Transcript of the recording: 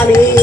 i Johnny.